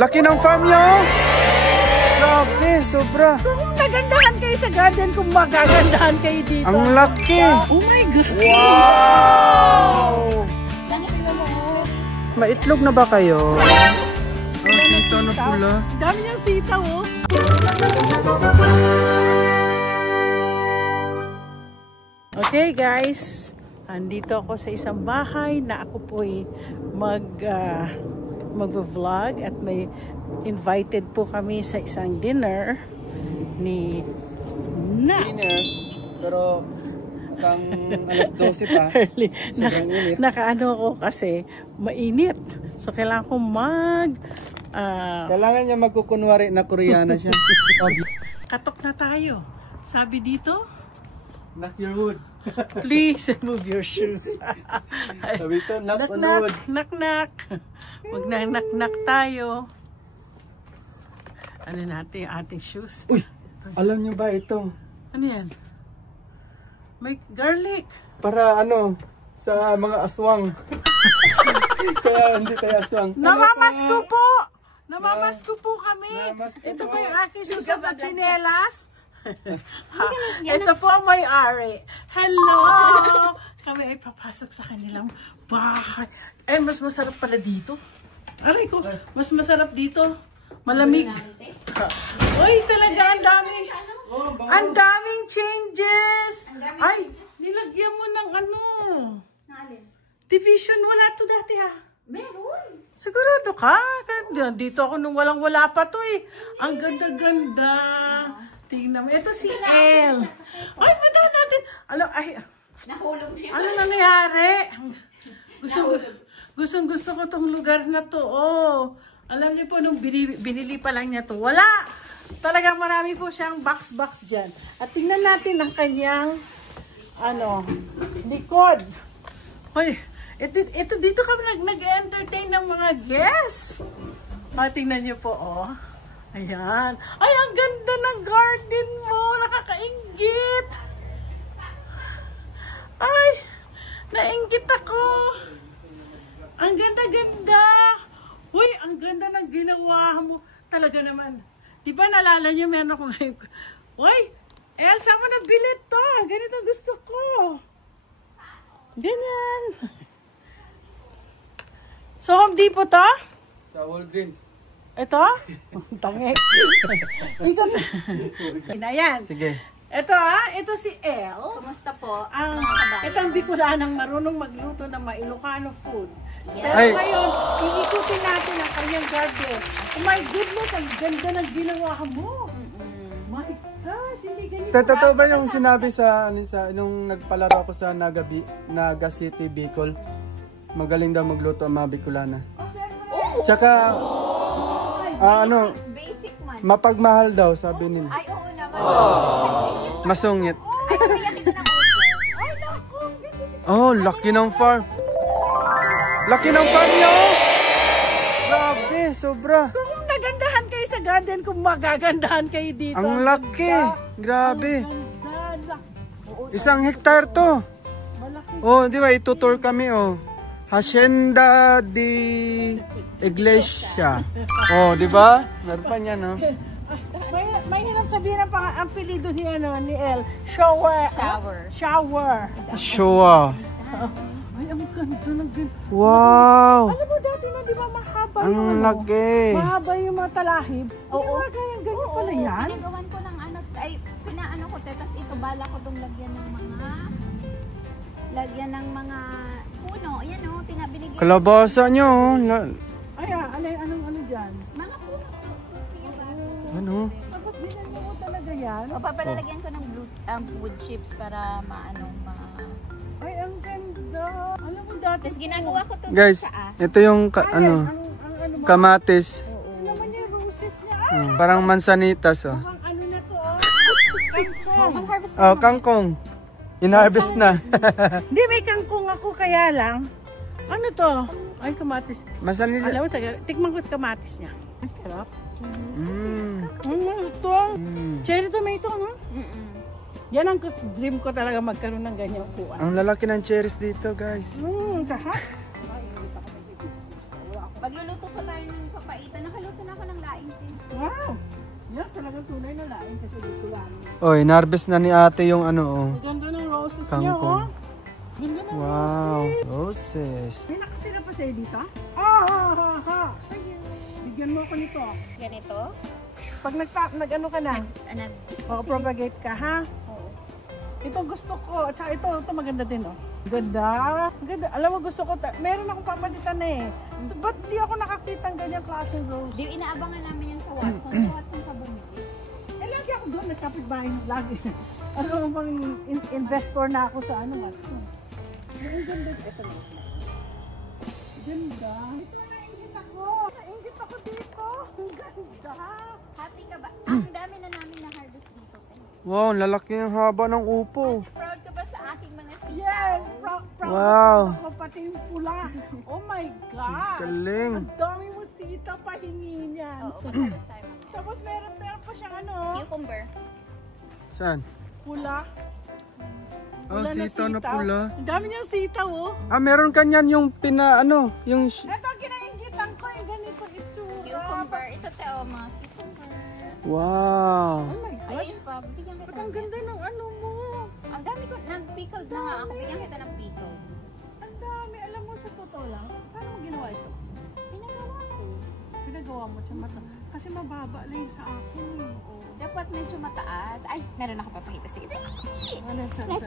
Laki ng farm niyo! Grabe, sobra. Kung nagandahan kayo sa garden, kung magagandahan kayo dito. Ang laki! Oh my God! Wow! Maitlog na ba kayo? Sita na pula. Dami niyang sitaw, oh. Okay guys, andito ako sa isang bahay na ako po'y mag-vlog at may invited po kami sa isang dinner ni Dinner, pero kang alas 12 pa. Nakaano ko kasi mainit. So kailangan ko kailangan niya magkukunwari na Koreana siya. Katok na tayo. Sabi dito, Knock your wood. please move your shoes. Sabi ito, knock on knock, wood. knock, knock. Wag na knock, knock tayo. Ano natin yung ating shoes? Uy, alam niyo ba ito? Ano yan? May garlic. Para ano, sa mga aswang. Kaya hindi tayo aswang. Namamasko po! Namamasko po kami. Namasko Ito po. ba yung aking susunod na tsinelas? Ito po ang may-ari. Hello! Kami ay papasok sa kanilang bahay. Eh, mas masarap pala dito. Aray ko, mas masarap dito. Malamig. Uy, talaga ang daming. Ang daming changes. Ay, nilagyan mo ng ano. Division, wala to dati ha. Meron. Sigurado ka? Dito ako nung walang-wala pa to eh. Ang ganda-ganda. Tingnan mo. Ito si El. Ay, mata natin. Nahulog niya. Ano nangyayari? Gustong-gusto ko tong lugar na to. Oh. Alam niyo po, nung binili pa lang niya to, wala. Talagang marami po siyang box-box dyan. At tingnan natin ang kanyang likod. Hoy, ito dito kami nag-entertain ng mga guests. Tingnan niyo po, oh. Ayan. Ay, ang ganda ng garden mo. Nakakainggit. Ay, nainggit ako. Ang ganda-ganda. Uy, ang ganda ng ginawa mo. Talaga naman. Di ba nalala niyo, meron ako ngayon. Uy, Elsa, mo nabili to. Ganito gusto ko. Ganyan. So, Home Depot to? Sa Walgreens. Ito? Tangik. Ikot. Ayan. Sige. Ito si El. Kumusta po? Ito ang Bicolanang marunong magluto ng Ilocano food. Pero Ay. ngayon, iikutin natin ang kanyang garden. Oh my goodness, ang ganda ng ginawa mo. My gosh, hindi ganito. Totoo ba yung sinabi nung nagpalaro ako sa Naga City, Bicol? Magaling daw magluto ang mga Bicolana. Tsaka, Basic man. mapagmahal daw, sabi nila. Ay, oo naman. Masungit. Ay, kumayakin na ng upo. Ay, naku, ang ganda. Oh, laki ng farm. Laki ng farm niyo! Grabe, sobra. Kung nagandahan kayo sa garden, kung magagandahan kayo dito. Ang laki. Grabe. Ang ganda. Oo, 1 hektar to. malaki. Oh, di ba? Itutour kami, oh. Hacienda de Iglesia. Oh, di ba? Meron pa niya, no? May hinang sabihin ang apelido ni El. Shower. Showa. Ay, ang ganda ng ganda. Wow. Alam mo dati na di ba mahaba Ang yung laki. mahaba yung mga talahib. Oo. Ganyan pala yan. Pinagawan ko ng pinaano ko, tapos ito bala ko itong lagyan ng mga puno. Ayan o, binigyan. Kalabasa nyo, oh. Ay, anong dyan? Mga puno. Ano? Tapos ginano mo talaga yan? O, papalalagyan ko ng wood chips para Ay, ang ganda. Alam mo dati. Tapos ginagawa ko to Guys, sa ito yung Ano ba? kamatis. Ano naman yung roses niya? Parang mansanitas, oh. Mukhang ano na to, oh. Kangkong. mag-harvest Oh, kangkong. In-harvest na. Hindi, may kangkong ako kaya lang. Ano to? Ay, kamatis. Masanita. Alam mo, tikman ko yung kamatis niya. Ang sarap. Ito. Cherry tomato, no? Yan ang dream ko talaga magkaroon ng ganyang kuwan. Ang lalaki ng cherries dito, guys. Kahap. Magluluto pa tayo ng papaitan. Nakaluto na ako ng laing fish. Wow! Yan talagang tunay na laing kasi dito lang. Oy, narbis na ni ate yung ano, oh. Ganda ng roses niya, Kangkong. oh. Ganda ng Wow, roses. roses. May nakatira pa sa'yo dito? Ha. Bigyan mo ako nito. Ganito? Pag nag-ano ka na, propagate ka, ha? Oo. Ito gusto ko. At saka ito maganda din, oh. Ganda. Ganda. Alam mo, gusto ko, meron akong papalitan eh. Ba't di ako nakakita ng ganyang klaseng rose? Di inaabangan namin yan sa Watson. Sa Watson ka bumili. Eh, lagi ako doon, nagkapit-bahay lagi. Ano bang investor na ako sa ano, Watson. Ang ganda. Ito na. Ganda. Ito, nainggit ako. Nainggit ako dito. Ang ganda. Happy ka ba? Ang dami na namin na-harvest dito. Wow, lalaki ang haba ng upo. Proud ka ba sa aking mga sitaw? Yes! Proud Wow. ako, pati yung pula. Oh my God! Galing. Ang dami mo sita pahingi niyan. Oo, pag-harvest tayo mamaya. Tapos meron pa siyang ano, Cucumber. Saan? pula. Oh, Pula sitaw na pula. Ang dami niyang sitaw, oh. Ah, meron kanyan yung yung... Ito, kinaingitan ko yung ganito itsura. Cucumber. Ito tayo, mga cucumber. Wow. Oh my gosh. Ayun pa, bigyan kita. Ba't ang ganda ng ano mo? Ang dami ko, nag-pickled na nga ako. Bigyan kita ng pickled. Ang dami. Alam mo, sa totoo lang, paano mo ginawa ito? Pinagawa ko. Pinagawa mo siya mata. Kasi mababa lang yung sa akin. Oo. Dapat medyo mataas. Ay, meron ako papakita sa ito. Ano, saan?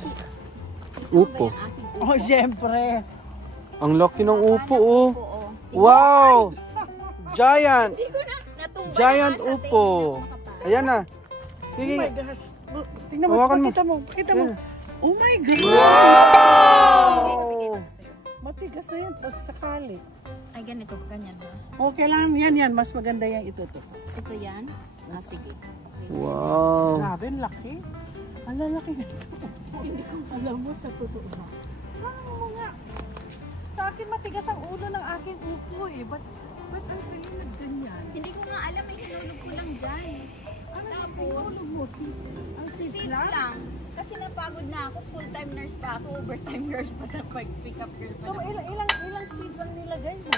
Upo. Oh, syempre. Ang laki ng upo, oh. Oo. Wow! Giant! Hindi ko na natumba Giant na nga siya, upo. te. Ayan na. Oh Sige. my gosh. Tingnan mo, Hawakan mo. pakita mo. Pakita mo. Ayan. Oh my gosh. Bigay ko na sa'yo. Matigas na yan pag sakali. Ay, ganito. Ganyan na. Okay lang. Yan. Mas maganda yan ito to. Ito yan. Ah, sige. Wow. Grabe, ang laki. Ang lalaki na ito. Hindi ko. Alam mo, sa totoo ba? Ano mo nga? Sa akin matigas ang ulo ng aking upo eh. Ba't ang sa'yo nagganyan? Hindi ko nga alam. May hinulog ko lang dyan. Ano Tapos, ang pinulog mo? Ang seeds seeds lang? lang. Kasi napagod na ako. Full-time nurse pa ako. Overtime nurse pa na pick up girl pa So, na. ilang seeds ang nilagay mo?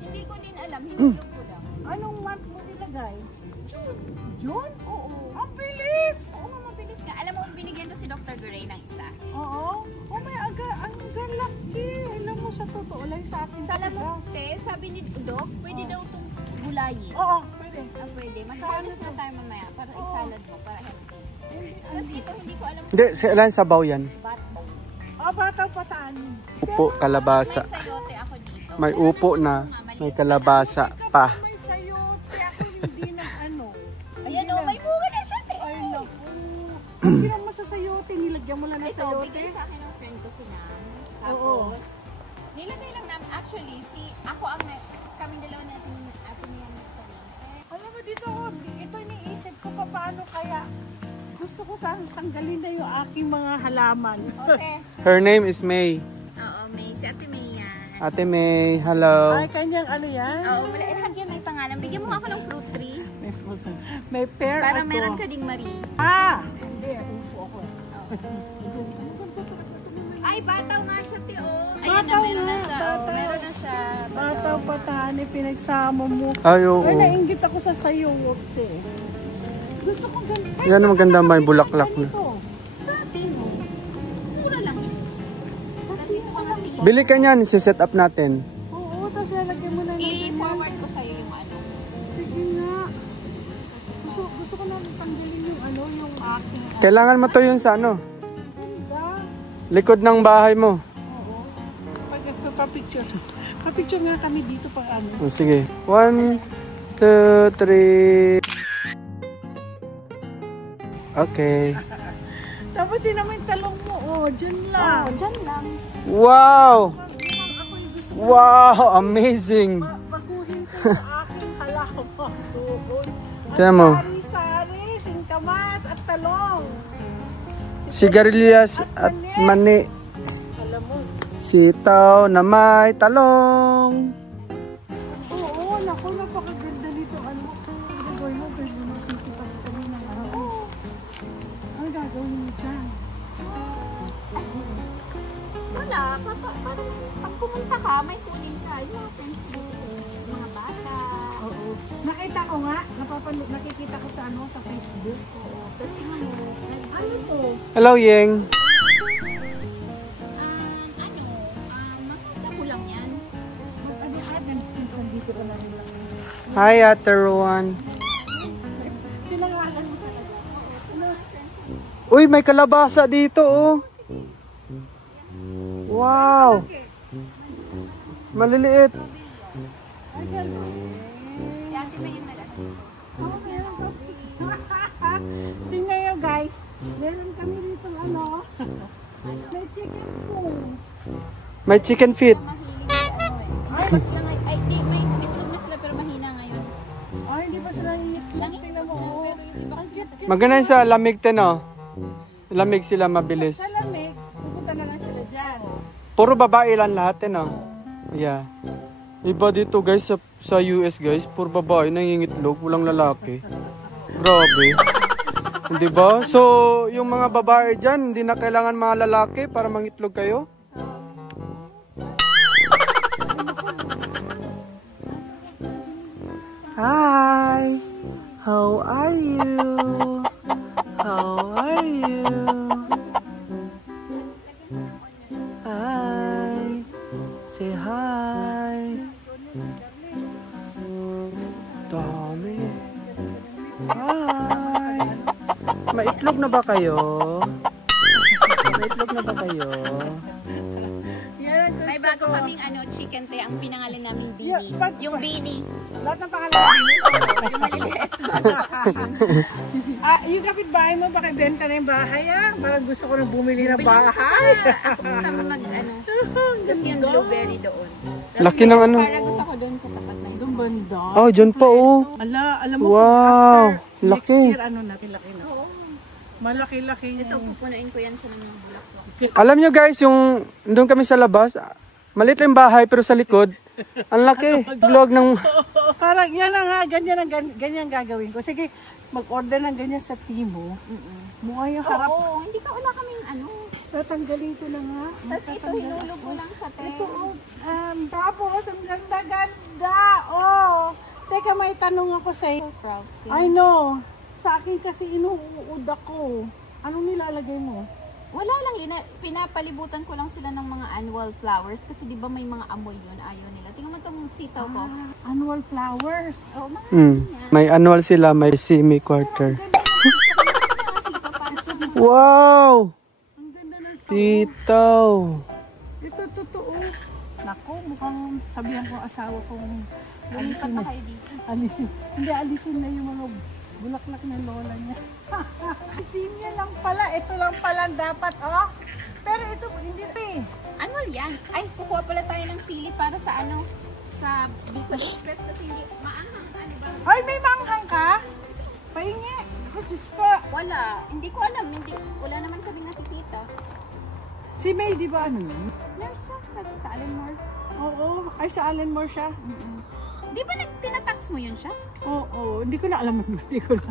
Hindi ko din alam. Hinulog ko lang. Anong month mo nilagay? June. June? Oo. Ang bilis! Oo nga, mabilis nga. Alam mo, binigyan to si Dr. Guray ng isa. Oo. Oh my, ang galaki. Alam mo, sa totoo lang sa akin. Sa alam mo, matigas. te, sabi ni Doc, pwede daw itong gulayin. Oo, pwede. Ah, pwede. Mag-harvest na tayo mamaya para isalad mo, para healthy. Tapos ito, hindi ko alam Hindi, ilan sabaw yan? ba't. Bataw patani. Upo, kalabasa. May sayote ako dito. May upo na, may kalabasa pa. May sayote. Ako hindi na ano. Ayan o, may bunga na siya, te. Ay, naku. Hindi mo sa sayote. Nilagyan mo lang ng Ito, sayote. bigay sa akin ng friend ko si Nam. Tapos, nilagay lang namin, actually, ako ang, kami dalawa natin yung apo niya nagtanong. Alam mo dito, ito iniisip ko paano kaya gusto ko tanggalin na yung aking mga halaman. Okay. Her name is May. Oo, May. Si Ate May yan. Ate May, hello. Ay, kanyang ano yan? Oo, wala. Yan may pangalan. Bigyan mo ako ng fruit tree. May pear Para ako. meron ka ding Marie. Hindi, ufo ako. Ay, bataw nga siya, te. Oh. Ayun na, Bataw meron na nga, siya. bataw. Oh, meron na siya. Bataw patani, pinagsama mo. Ay, oo. Ay, nainggit ako sa sayote. Gusto kong ganito. Yan ang maganda, may bulaklak na. Sa atin, oh. Mura lang yun. Kasi ito mga siya. Bili ka niyan, set up natin. Oo, tapos lalagyan mo na ng ganyan. I-forward ko sa'yo yung ano. Sige nga. Gusto ko na tanggalin yung ano, yung aking Kailangan mo to yun sa ano, ganda. likod ng bahay mo. Oo. Pag-picture. Pa-picture nga kami dito pag ano. Oh, sige. 1, 2, 3. Okay. Tapos yun naman yung talong mo. Oh, dyan lang. Oh, dyan lang. Wow! Mukhang ako yung gusto ko. Wow! Amazing! Baguhin ko sa aking halaman doon. Tignan mo. Sari-sari, singkamas at talong. Sigarilyas at mani. Alam mo. Sitaw na may talong. Oo, naku, napakaganda nito. Ano gagawin mo? Pwede mo sisipas kami ng ano. Ano gagawin mo dyan? Wala. Parang pag pumunta ka, may kunin ka. Yung mga friends dito. Mga bata. Oo. Nakita ko nga, nakikita ko sa ano, sa Facebook. Tapos tingnan mo. Ano to? Hello, Yeng. Makita ko lang yan. Ano ka? Sinsan dito ka na nila. Hi, Ate Rowan. Pinangalan mo talaga. Ano? Uy, may kalabasa dito, oh. Wow. Maliliit. Ay, gano'n. Dati ba yung malaki? Oh, meron ka. Tingnan nyo guys. Meron kami dito ano. May chicken food. May chicken feet. Mahilig sa ano eh. Ay, ba sila ay di, may itlog na sila pero mahina ngayon. Ay, hindi pa sila iitlog. Nangitlog Tingnan mo. na, Oh. pero yung iba kasi Maganda yun sa lamig din, oh. Lamig sila, mabilis. Sa lamig, pupunta na lang sila dyan. Puro babae lang lahat, eh, no? Yeah. Iba dito, guys, sa US, guys. Puro babae, nangingitlog. Walang lalaki. Grabe. Hindi ba? So, yung mga babae dyan, hindi na kailangan mga lalaki para mangitlog kayo? Hi! How are you? How are you? Hi! Say hi! Dami! Hi! Maitlog na ba kayo? Maitlog na ba kayo? Yan, may gusto bago ko. kaming ano, chicken te, ang pinangalan namin Yeah, Bini. but- Yung Bini. Lahat ng pangalan. Yung maliliit. Bago pa kasi yun. Yung kapitbahay mo, bakibenta na yung bahay ah. Parang gusto ko nang bumili ng bahay. Ako tama mag ano. Kasi yung blueberry doon. Tapos Laki ng ano. Para gusto ko doon sa tapat na yun. Doon banda. Oh, dyan pa, oh. Alam mo, Wow, after laki. next year, ano natin, laki na. Oo. Malaki-laki Ito, yung... pupunuin ko yan siya ng mga bulaklak. Alam nyo, guys, yung doon kami sa labas, maliit lang yung bahay, pero sa likod, ang laki. Vlog ng... Parang yan na nga, ganyan gagawin ko. Sige, mag-order ng ganyan sa Timo. Mukha yung harap. Oo, hindi ka wala kaming ano. Tatanggalin ko na nga. Tapos ito, hinulog mo lang sa te. Ito, tapos, ang ganda-ganda. Oh, teka, may tanong ako sa'yo. Sprouts. I know. Sa akin kasi inuud ako. Anong nilalagay mo? Wala lang, pinapalibutan ko lang sila ng mga annual flowers kasi di ba may mga amoy yun, ayaw nila. Tingnan mo itong sitaw ko. Annual flowers. Oh, mga May annual sila, may semi-quarter. Wow! Ang ganda ng Titaw! ito, totoo. Naku, mukhang sabihan ko ang asawa kong lumipat na kayo dito. alisin. Hindi, alisin na yung mga bulaklak ng lola niya. Alisin niya lang pala. Ito lang pala dapat, oh. Pero ito, hindi pa eh. Annual yan. Ay, kukuha pala tayo ng sili para sa ano, sa Bicol Express kasi hindi maanghang. Ano ba? Ay, may manghang ka? Pahingi. Oh, Diyos ko. Wala. Hindi ko alam. Wala naman kami nakikita. Si May, di ba ano yun? Nurse siya sa Allenmore. Oo. Ay, sa Allenmore siya. Di ba tinatax mo yun siya? Oo. Hindi ko na alam. Hindi ko na.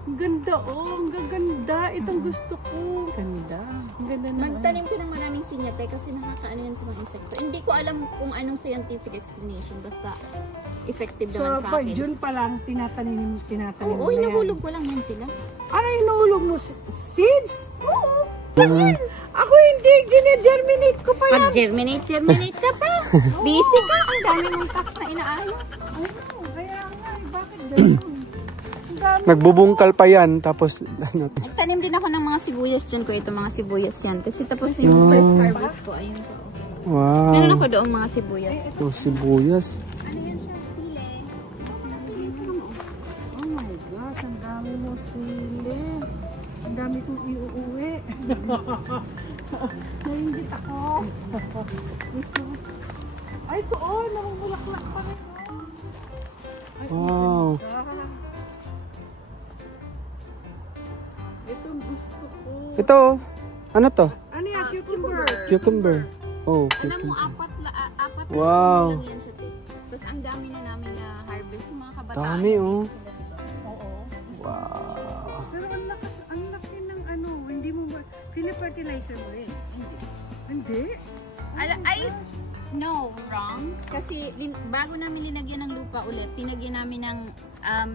Ang ganda, oh. Ang gaganda. Itong gusto ko. Ganda. Ang ganda na. Magtanim ko ng maraming sinyate kasi nakakaano yan sa mga insekto. Hindi ko alam kung anong scientific explanation. Basta effective So, naman sa pag akin. June pa lang, tinatanim Oo, mo na yan. hinuhulog ko lang yan sila. Ano hinuhulog mo? Seeds? Oo. Ako hindi. Gine-germinate ko pa yan. Mag-germinate ka pa. Busy ka. Ang dami mong tax na inaayos. Ay, no. Kaya nga. Bakit ganyan? Ang dami. Nagbubungkal pa yan, tapos... ano, Nagtanim din ako ng mga sibuyas dyan ko. Ito mga sibuyas yan. Kasi tapos yung first harvest ko. Ayun ko. wow! Meron ako doong mga sibuyas. Oh, sibuyas. Ano yan siya? Sile. Oh my gosh. Ang dami mo sili. Ang dami kong iuuwi. Nainggit ako. Ay, ito oh. Namumulaklak pa rin. Oh. Ay, Wow! Itong gusto ko. Ito, oh. Ano to? Ano yan? Cucumber. Cucumber. Oh, Alam mo, cucumber. apat na Wow. lang yan siya. Tapos ang dami na namin na harvest. Yung mga kabataan. Dami, oh. Oo. Wow! Pero ang laki ng ano, hindi mo ba, pinifertilizer mo rin? Hindi. Hindi? Ay, No, wrong. Kasi bago namin linagyan ng lupa ulit, tinagyan namin ng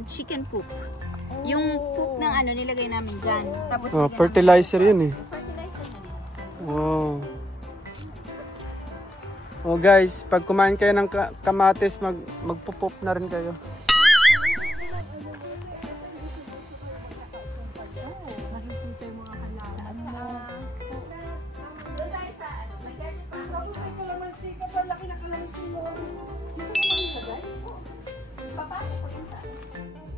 chicken poop. Yung poop ng ano, nilagay namin dyan. Tapos fertilizer yun eh. Fertilizer na din. Wow. Oh guys, pag kumain kayo ng kamatis, magpupop na rin kayo. Makikita yung mga halaman mo. Doon tayo sa ano, may garden pa. Tapos may kalamansi ka pa, laki na kalamansi mo. Dito ka lang ilagay? Papasok ko yun sa ano.